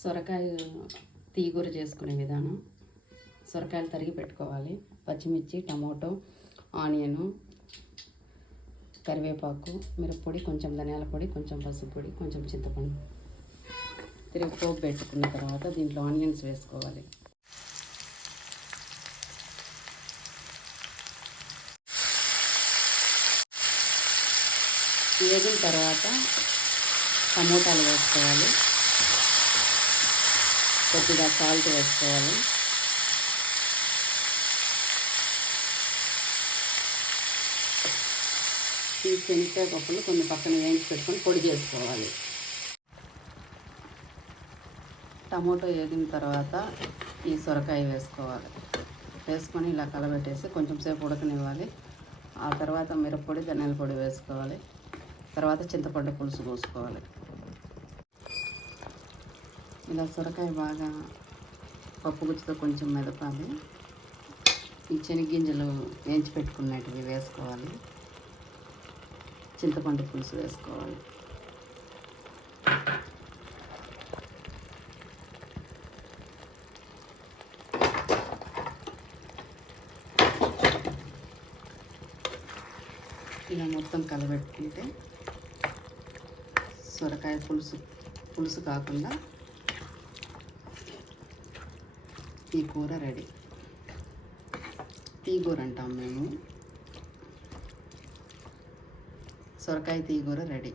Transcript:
సొరకాయ తీగూర చేసుకునే విధానం. సొరకాయలు తరిగి పెట్టుకోవాలి. పచ్చిమిర్చి, టమోటో, ఆనియను, కరివేపాకు, మిరప్పొడి, కొంచెం ధనియాల పొడి, కొంచెం పసుపు పొడి, కొంచెం చింతపండు. తిరిగి పోపు పెట్టుకున్న తర్వాత దీంట్లో ఆనియన్స్ వేసుకోవాలి. వేగిన తర్వాత టమోటాలు వేసుకోవాలి. కొద్దిగా సాల్ట్ వేసుకోవాలి. ఈ శనగకాయ పప్పులు కొన్ని పక్కన వేయించి పెట్టుకొని పొడి చేసుకోవాలి. టమోటో వేగిన తర్వాత ఈ సొరకాయ వేసుకోవాలి. వేసుకొని ఇలా కలబెట్టేసి కొంచెం సేపు ఉడకనివ్వాలి. ఆ తర్వాత మిరప్పొడి, ధనియాల పొడి వేసుకోవాలి. తర్వాత చింతపండు పులుసు పోసుకోవాలి. ఇలా సొరకాయ బాగా పప్పు గుత్తితో కొంచెం మెదపాలి. ఈ శనగగింజలు వేయించి పెట్టుకున్నటివి వేసుకోవాలి. చింతపండు పులుసు వేసుకోవాలి. ఇలా మొత్తం కలబెట్టుకుంటే సొరకాయ పులుసు కాకుండా ఈ కూర రెడీ. తీగూర అంటాం మేము. సొరకాయ తీగూర రెడీ.